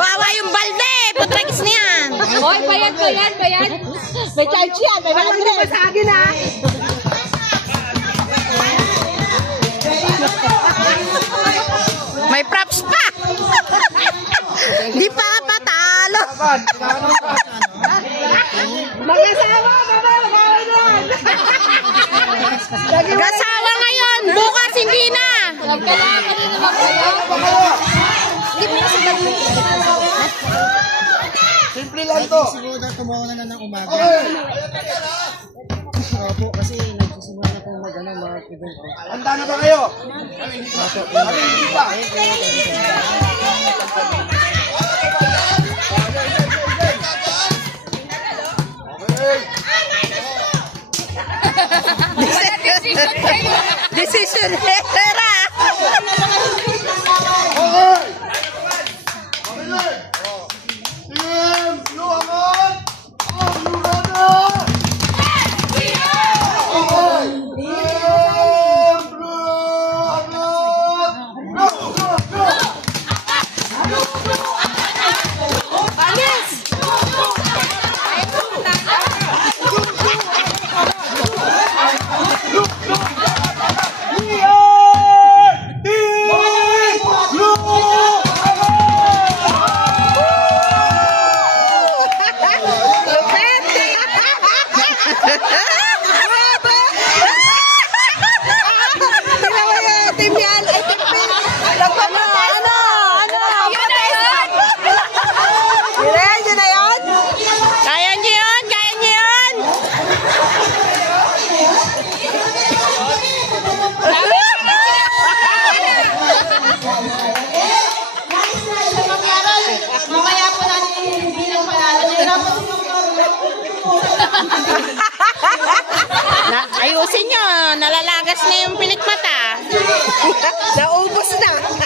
Kawawa yung balde. Putragis na yan. Hoy, bayad. May charge yan. May Walang sa akin ha. May props pa. Di pa patalo. Mag-asawa. Kasawa ngayon. Bukas hindi na. Simple lang to. Siguro na tumawa na ng umaga. Opo, kasi nagsisimula na po mag-event. Handa na ba kayo? Hindi pa. Decision era. Ayusin nyo, nalalagas na yung pilik mata. Naubos na.